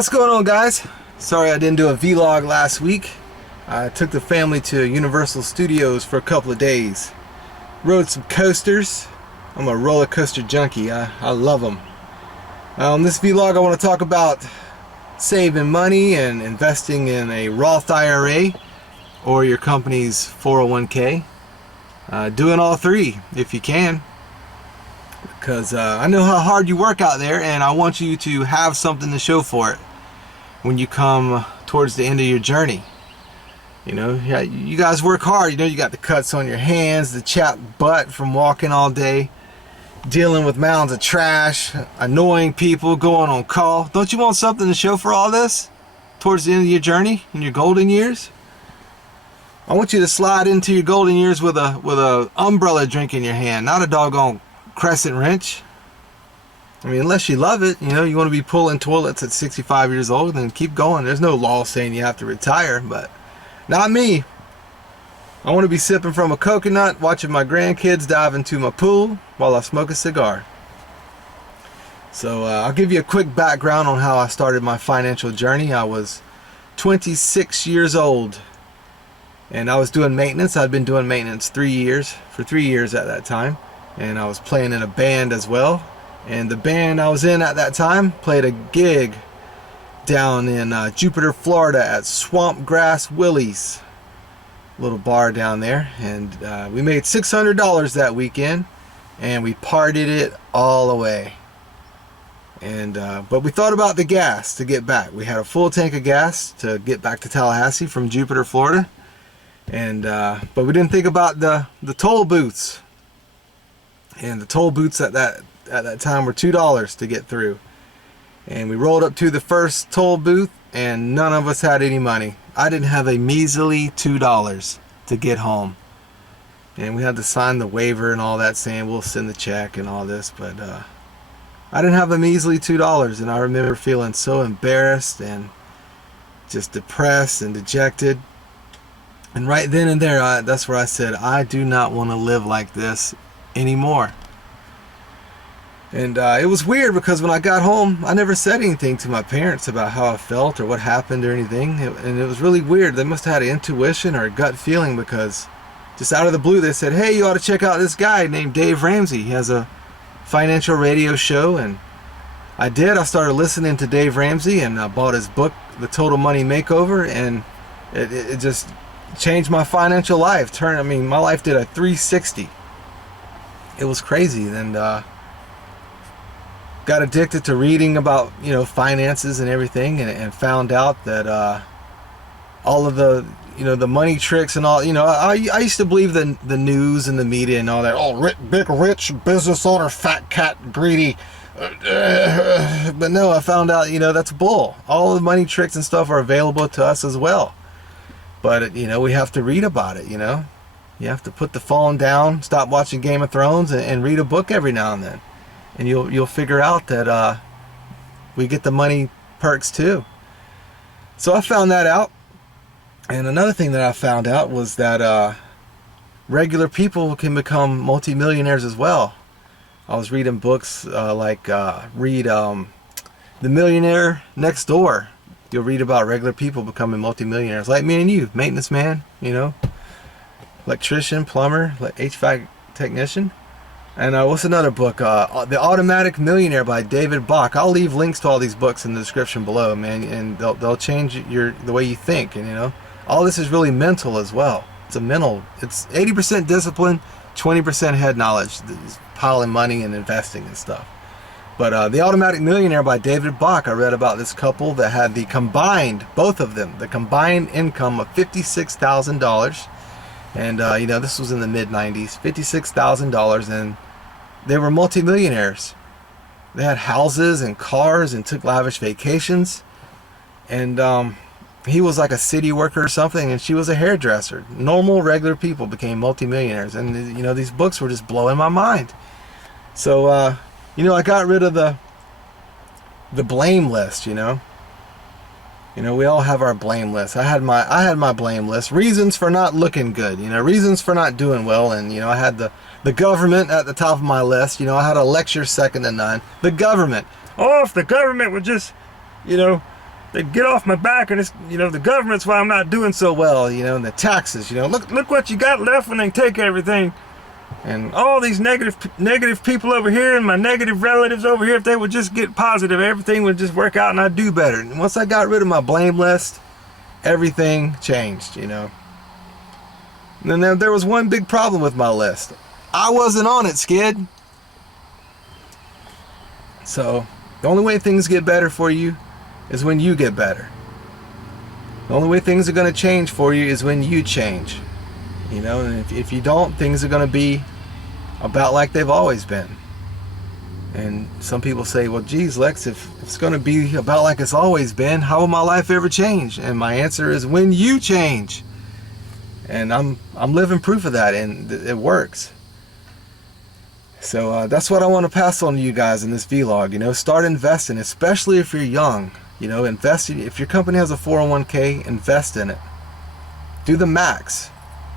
What's going on, guys? Sorry I didn't do a vlog last week. I took the family to Universal Studios for a couple of days. Rode some coasters. I'm a roller coaster junkie. I love them. On this vlog I want to talk about saving money and investing in a Roth IRA or your company's 401k. Doing all three if you can. Because I know how hard you work out there, and I want you to have something to show for it when you come towards the end of your journey. You know, you guys work hard. You know, you got the cuts on your hands, the chapped butt from walking all day, dealing with mounds of trash, annoying people, going on call. Don't you want something to show for all this towards the end of your journey in your golden years? I want you to slide into your golden years with a umbrella drink in your hand, not a doggone crescent wrench. I mean, unless you love it, you know, you want to be pulling toilets at 65 years old, then keep going. There's no law saying you have to retire, but not me. I want to be sipping from a coconut, watching my grandkids dive into my pool while I smoke a cigar. So I'll give you a quick background on how I started my financial journey. I was 26 years old and I was doing maintenance. I'd been doing maintenance for 3 years at that time. And I was playing in a band as well. And the band I was in at that time played a gig down in Jupiter, Florida at Swamp Grass Willie's, little bar down there. And we made $600 that weekend, and we partied it all away. And but we thought about the gas to get back. We had a full tank of gas to get back to Tallahassee from Jupiter, Florida. And but we didn't think about the toll booths. And the toll booths at that time were $2 to get through. And we rolled up to the first toll booth, and none of us had any money. I didn't have a measly $2 to get home. And we had to sign the waiver and all that saying we'll send the check and all this, but I didn't have a measly $2, and I remember feeling so embarrassed and just depressed and dejected. And right then and there, that's where I said, I do not want to live like this anymore. And it was weird because when I got home, I never said anything to my parents about how I felt or what happened or anything. And it was really weird. They must have had an intuition or a gut feeling, because just out of the blue they said, hey, you ought to check out this guy named Dave Ramsey. He has a financial radio show. And I did. I started listening to Dave Ramsey, and I bought his book, The Total Money Makeover, and it just changed my financial life. My life did a 360. It was crazy. And got addicted to reading about, you know, finances and everything, and found out that all of the, you know, the money tricks and all, you know, I used to believe the news and the media and all that. Oh, big rich business owner, fat cat, greedy. But no, I found out, you know, that's bull. All the money tricks and stuff are available to us as well. But, you know, we have to read about it, you know. You have to put the phone down, stop watching Game of Thrones, and read a book every now and then. And you'll figure out that we get the money perks too. So I found that out. And another thing that I found out was that regular people can become multimillionaires as well. I was reading books like read The Millionaire Next Door. You'll read about regular people becoming multimillionaires, like me and you, maintenance man, you know, electrician, plumber, HVAC technician. And what's another book? The Automatic Millionaire by David Bach. I'll leave links to all these books in the description below, man, and they'll change the way you think. And you know, all this is really mental as well. It's 80% discipline, 20% head knowledge, piling money and investing and stuff. But The Automatic Millionaire by David Bach, I read about this couple that had both of them, the combined income of $56,000. And you know, this was in the mid-90s, $56,000, and they were multimillionaires. They had houses and cars and took lavish vacations. And he was like a city worker or something, and she was a hairdresser. Normal, regular people became multimillionaires, and you know, these books were just blowing my mind. So you know, I got rid of the blame list. You know, we all have our blame list. I had my blame list. Reasons for not looking good. You know, reasons for not doing well. And you know, I had the government at the top of my list. You know, I had a lecture second to none. The government. Oh, if the government would just, you know, they get off my back, and it's, you know, the government's why I'm not doing so well, you know, and the taxes, you know, look what you got left when they take everything. And all these negative people over here and my negative relatives over here, if they would just get positive, everything would just work out and I'd do better. And once I got rid of my blame list, everything changed, you know. And then there was one big problem with my list. I wasn't on it, Skid. So the only way things get better for you is when you get better. The only way things are going to change for you is when you change. You know, and if you don't, things are going to be about like they've always been. And some people say, well, geez, Lex, if it's going to be about like it's always been, how will my life ever change? And my answer is when you change. And I'm living proof of that, and it works. So that's what I want to pass on to you guys in this vlog. You know, start investing, especially if you're young. You know, invest. If your company has a 401k, invest in it. Do the max.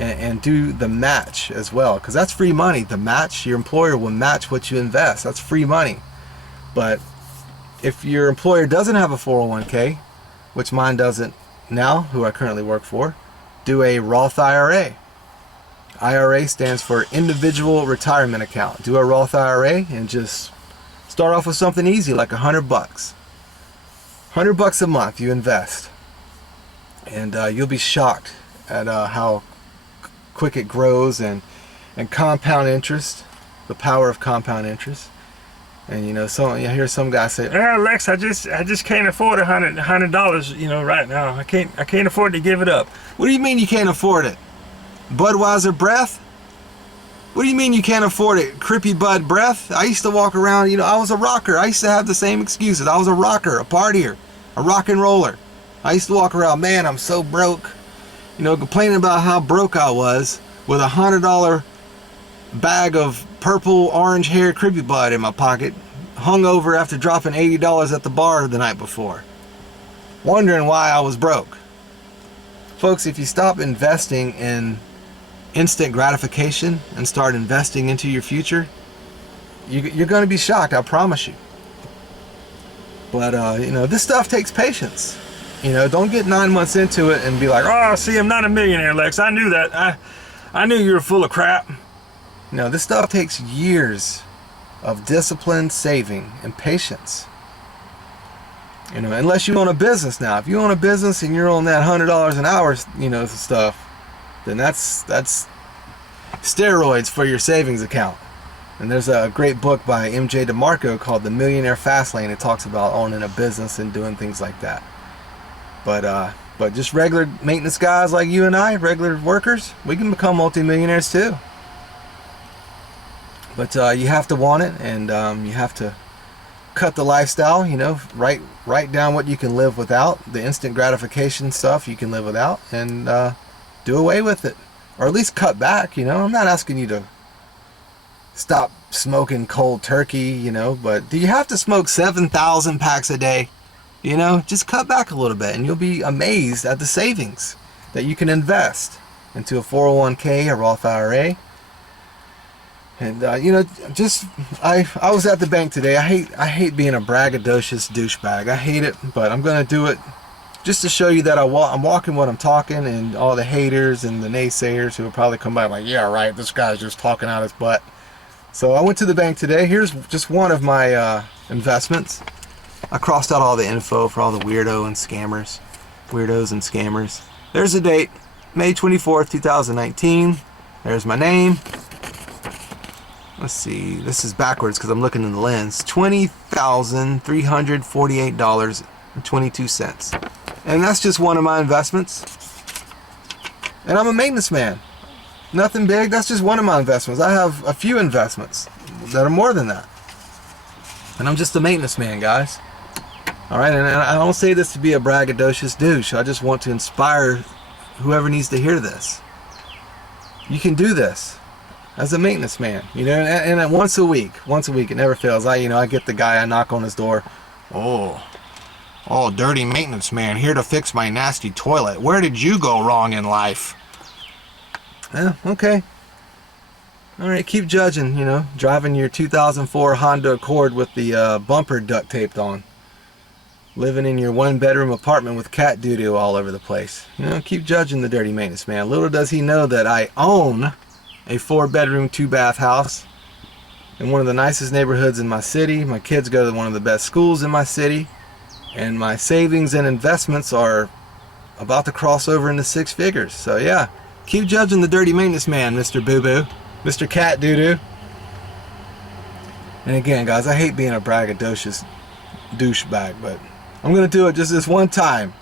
And do the match as well, because that's free money. The match, your employer will match what you invest. That's free money. But if your employer doesn't have a 401k, which mine doesn't now, who I currently work for, do a Roth IRA. IRA stands for Individual Retirement Account. Do a Roth IRA and just start off with something easy like $100. $100 a month you invest, and you'll be shocked at how quick it grows, and compound interest, the power of compound interest. And you know, so you hear some guy say, "Yeah, Lex, I just can't afford $100, you know, right now. I can't afford to give it up." What do you mean you can't afford it? Budweiser breath? What do you mean you can't afford it? Crippy Bud breath? I used to walk around, you know, I was a rocker. I used to have the same excuses. I was a rocker, a partier, a rock and roller. I used to walk around, man, I'm so broke. You know, complaining about how broke I was with $100 bag of purple orange hair Crippy Bud in my pocket, hungover after dropping $80 at the bar the night before, wondering why I was broke. Folks, if you stop investing in instant gratification and start investing into your future, you're going to be shocked, I promise you. But you know, this stuff takes patience. You know, don't get 9 months into it and be like, "Oh, see, I'm not a millionaire, Lex. I knew that. I knew you were full of crap." No, this stuff takes years of disciplined saving and patience. You know, unless you own a business now. If you own a business and you're on that $100 an hour, you know, stuff, then that's steroids for your savings account. And there's a great book by MJ DeMarco called The Millionaire Fast Lane. It talks about owning a business and doing things like that. But just regular maintenance guys like you and I, regular workers, we can become multimillionaires too. But you have to want it, and you have to cut the lifestyle. You know, write down what you can live without. The instant gratification stuff you can live without, and do away with it, or at least cut back. You know, I'm not asking you to stop smoking cold turkey. You know, but do you have to smoke 7,000 packs a day? You know, just cut back a little bit and you'll be amazed at the savings that you can invest into a 401k, a Roth IRA. And you know, just I was at the bank today. I hate being a braggadocious douchebag. I hate it, but I'm gonna do it just to show you that I'm walking what I'm talking, and all the haters and the naysayers who will probably come by like, "Yeah, right, this guy's just talking out his butt." So I went to the bank today. Here's just one of my investments. I crossed out all the info for all the weirdos and scammers. There's the date, May 24th, 2019. There's my name. Let's see, this is backwards because I'm looking in the lens. $20,348.22. And that's just one of my investments. And I'm a maintenance man. Nothing big, that's just one of my investments. I have a few investments that are more than that. And I'm just a maintenance man, guys. Alright, and I don't say this to be a braggadocious douche. I just want to inspire whoever needs to hear this. You can do this as a maintenance man, you know, and once a week, it never fails. I get the guy, I knock on his door. Oh, dirty maintenance man, here to fix my nasty toilet. Where did you go wrong in life? Okay. Alright, keep judging, you know, driving your 2004 Honda Accord with the bumper duct taped on. living in your 1-bedroom apartment with cat doo-doo all over the place. You know, keep judging the dirty maintenance man. Little does he know that I own a 4-bedroom, 2-bath house in one of the nicest neighborhoods in my city. My kids go to one of the best schools in my city, and my savings and investments are about to cross over into 6 figures. So yeah, keep judging the dirty maintenance man, Mr. Boo-Boo, Mr. Cat Doo-Doo. And again, guys, I hate being a braggadocious douchebag, but I'm gonna do it just this one time,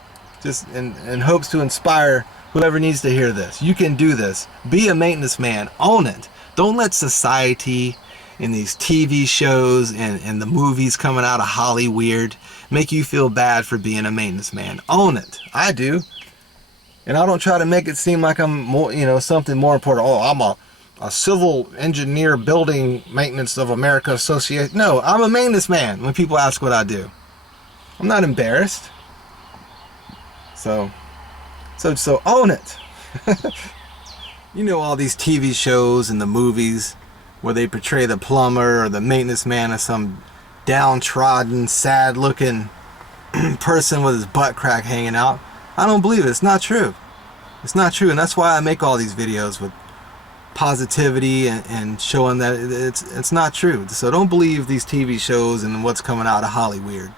just in hopes to inspire whoever needs to hear this. You can do this. Be a maintenance man. Own it. Don't let society and these TV shows and the movies coming out of Hollywood make you feel bad for being a maintenance man. Own it. I do. And I don't try to make it seem like I'm more, you know, something more important. Oh, I'm a civil engineer building maintenance of America association. No, I'm a maintenance man when people ask what I do. I'm not embarrassed. So own it. You know, all these TV shows and the movies where they portray the plumber or the maintenance man as some downtrodden, sad looking person with his butt crack hanging out. I don't believe it. It's not true. It's not true. And that's why I make all these videos with positivity and showing that it's not true. So don't believe these TV shows and what's coming out of Hollywood.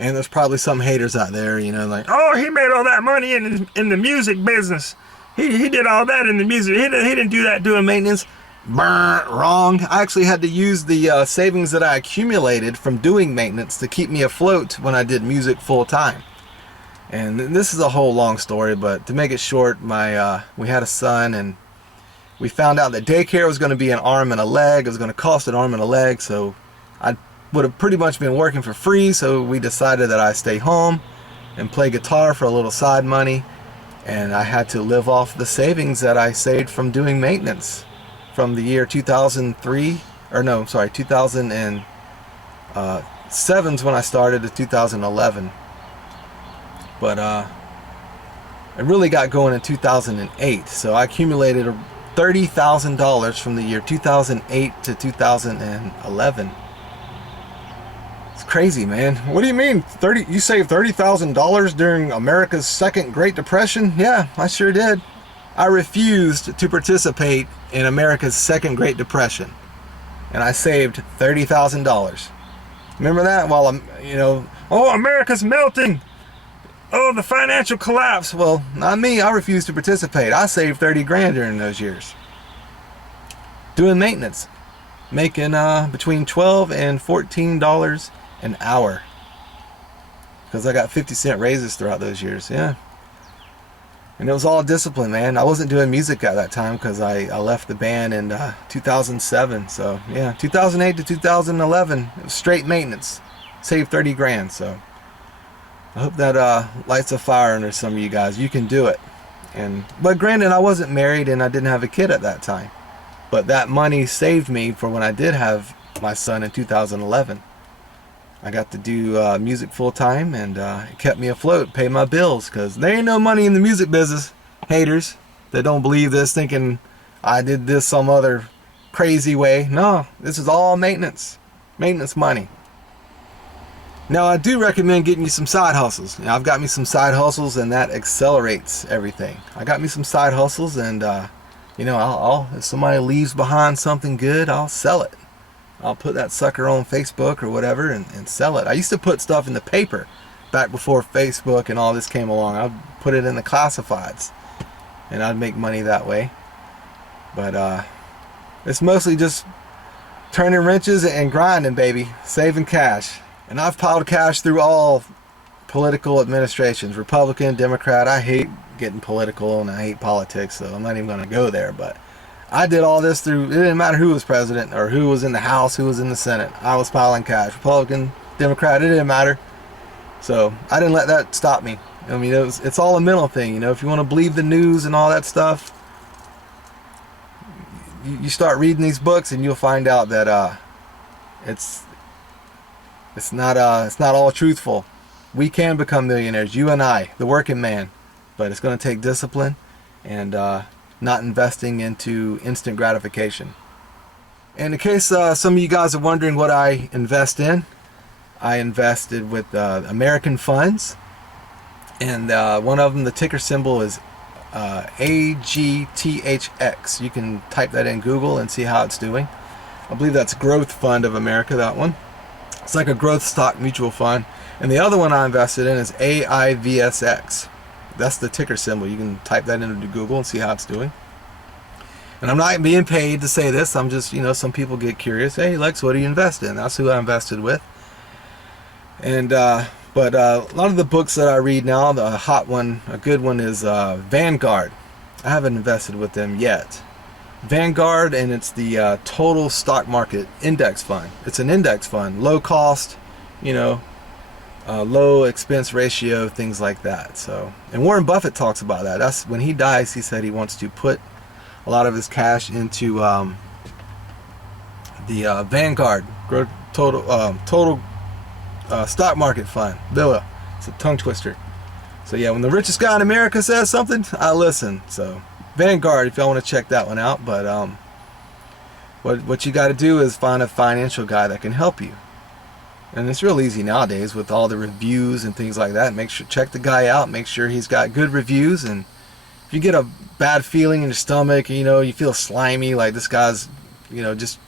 And there's probably some haters out there, you know, like, Oh, he made all that money in the music business. He did all that in the music. He didn't do that doing maintenance. wrong. I actually had to use the savings that I accumulated from doing maintenance to keep me afloat when I did music full time. And this is a whole long story, but to make it short, we had a son, and we found out that daycare was going to be an arm and a leg. It was going to cost an arm and a leg, so I would have pretty much been working for free. So we decided that I stay home and play guitar for a little side money, and I had to live off the savings that I saved from doing maintenance from the year 2003, or no, sorry, 2007 is when I started to 2011. But it really got going in 2008. So I accumulated $30,000 from the year 2008 to 2011. It's crazy, man. What do you mean? You saved $30,000 during America's second Great Depression? Yeah, I sure did. I refused to participate in America's second Great Depression, and I saved $30,000. Remember that? While I'm, oh, America's melting. Oh, the financial collapse. Well, not me. I refused to participate. I saved 30 grand during those years doing maintenance, making between $12 and $14 an hour, because I got 50-cent raises throughout those years. Yeah. And it was all discipline, man. I wasn't doing music at that time because I left the band in 2007. So yeah, 2008 to 2011, it was straight maintenance. Saved 30 grand. So I hope that lights a fire under some of you guys. You can do it. But granted, I wasn't married and I didn't have a kid at that time. But that money saved me for when I did have my son in 2011. I got to do music full time, and it kept me afloat, pay my bills, because there ain't no money in the music business. Haters that don't believe this, thinking I did this some other crazy way. No, this is all maintenance money. Now, I do recommend getting you some side hustles. I've got me some side hustles, and that accelerates everything. I got me some side hustles, and I'll if somebody leaves behind something good, I'll sell it. I'll put that sucker on Facebook or whatever and sell it. I used to put stuff in the paper back before Facebook and all this came along. I'd put it in the classifieds, and I'd make money that way. But it's mostly just turning wrenches and grinding, baby, saving cash. And I've piled cash through all political administrations, Republican, Democrat. I hate getting political and I hate politics, so I'm not even going to go there. But I did all this through, it didn't matter who was president or who was in the House, who was in the Senate. I was piling cash. Republican, Democrat, it didn't matter. So I didn't let that stop me. I mean, it's all a mental thing. If you want to believe the news and all that stuff, you start reading these books and you'll find out that it's not all truthful. We can become millionaires, you and I, the working man, but it's going to take discipline and not investing into instant gratification. And in case some of you guys are wondering what I invest in, I invested with American funds, and one of them, the ticker symbol is AGTHX. You can type that in Google and see how it's doing. I believe that's Growth Fund of America, that one. It's like a growth stock mutual fund. And the other one I invested in is AIVSX. That's the ticker symbol. You can type that into Google and see how it's doing. And I'm not being paid to say this. I'm just, some people get curious. Hey, Lex, what do you invest in? That's who I invested with. And but a lot of the books that I read now, the hot one, a good one is Vanguard. I haven't invested with them yet. Vanguard, and it's the total stock market index fund. It's an index fund, low cost, low expense ratio, things like that. So, and Warren Buffett talks about that. That's when he dies. He said he wants to put a lot of his cash into the Vanguard total stock market fund. It's a tongue twister. So yeah, when the richest guy in America says something, I listen. So Vanguard, if y'all want to check that one out. But what you got to do is find a financial guy that can help you. And it's real easy nowadays with all the reviews and things like that. Check the guy out, make sure he's got good reviews. And if you get a bad feeling in your stomach, you feel slimy, like this guy's, just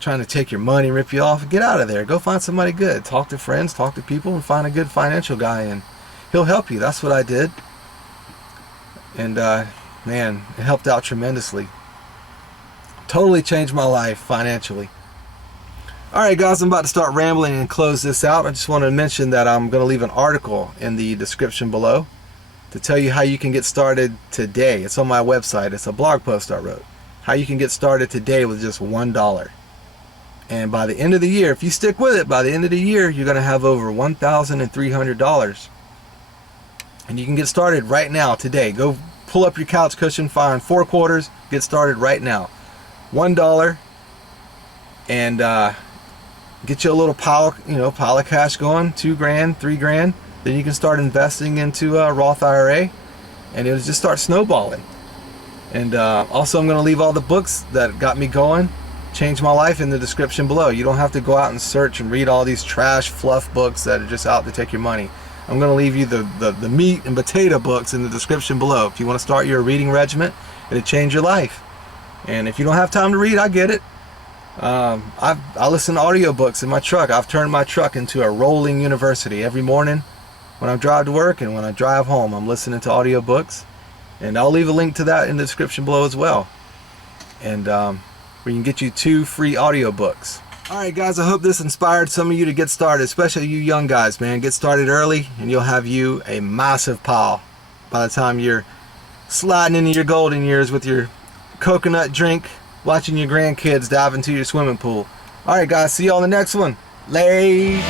trying to take your money, rip you off, get out of there. Go find somebody good. Talk to friends, talk to people, and find a good financial guy, and he'll help you. That's what I did. And man, it helped out tremendously. Totally changed my life financially. Alright guys, I'm about to start rambling and close this out. I just want to mention that I'm going to leave an article in the description below to tell you how you can get started today. It's on my website. It's a blog post I wrote. How you can get started today with just $1. And by the end of the year, if you stick with it, by the end of the year, you're going to have over $1,300. And you can get started right now, today. Go pull up your couch cushion, find 4 quarters, get started right now. $1, and get you a little pile of cash going, $2,000, $3,000. Then you can start investing into a Roth IRA, and it'll just start snowballing. And also, I'm going to leave all the books that got me going, changed my life, in the description below. You don't have to go out and search and read all these trash fluff books that are just out to take your money. I'm going to leave you the meat and potato books in the description below. If you want to start your reading regimen, it'll change your life. And if you don't have time to read, I get it. I listen to audiobooks in my truck. I've turned my truck into a rolling university. Every morning when I drive to work and when I drive home, I'm listening to audiobooks. And I'll leave a link to that in the description below as well. And where you can get you 2 free audiobooks. Alright guys, I hope this inspired some of you to get started, especially you young guys, man. Get started early and you'll have you a massive pile by the time you're sliding into your golden years with your coconut drink, watching your grandkids dive into your swimming pool. Alright guys, see you on the next one. Late.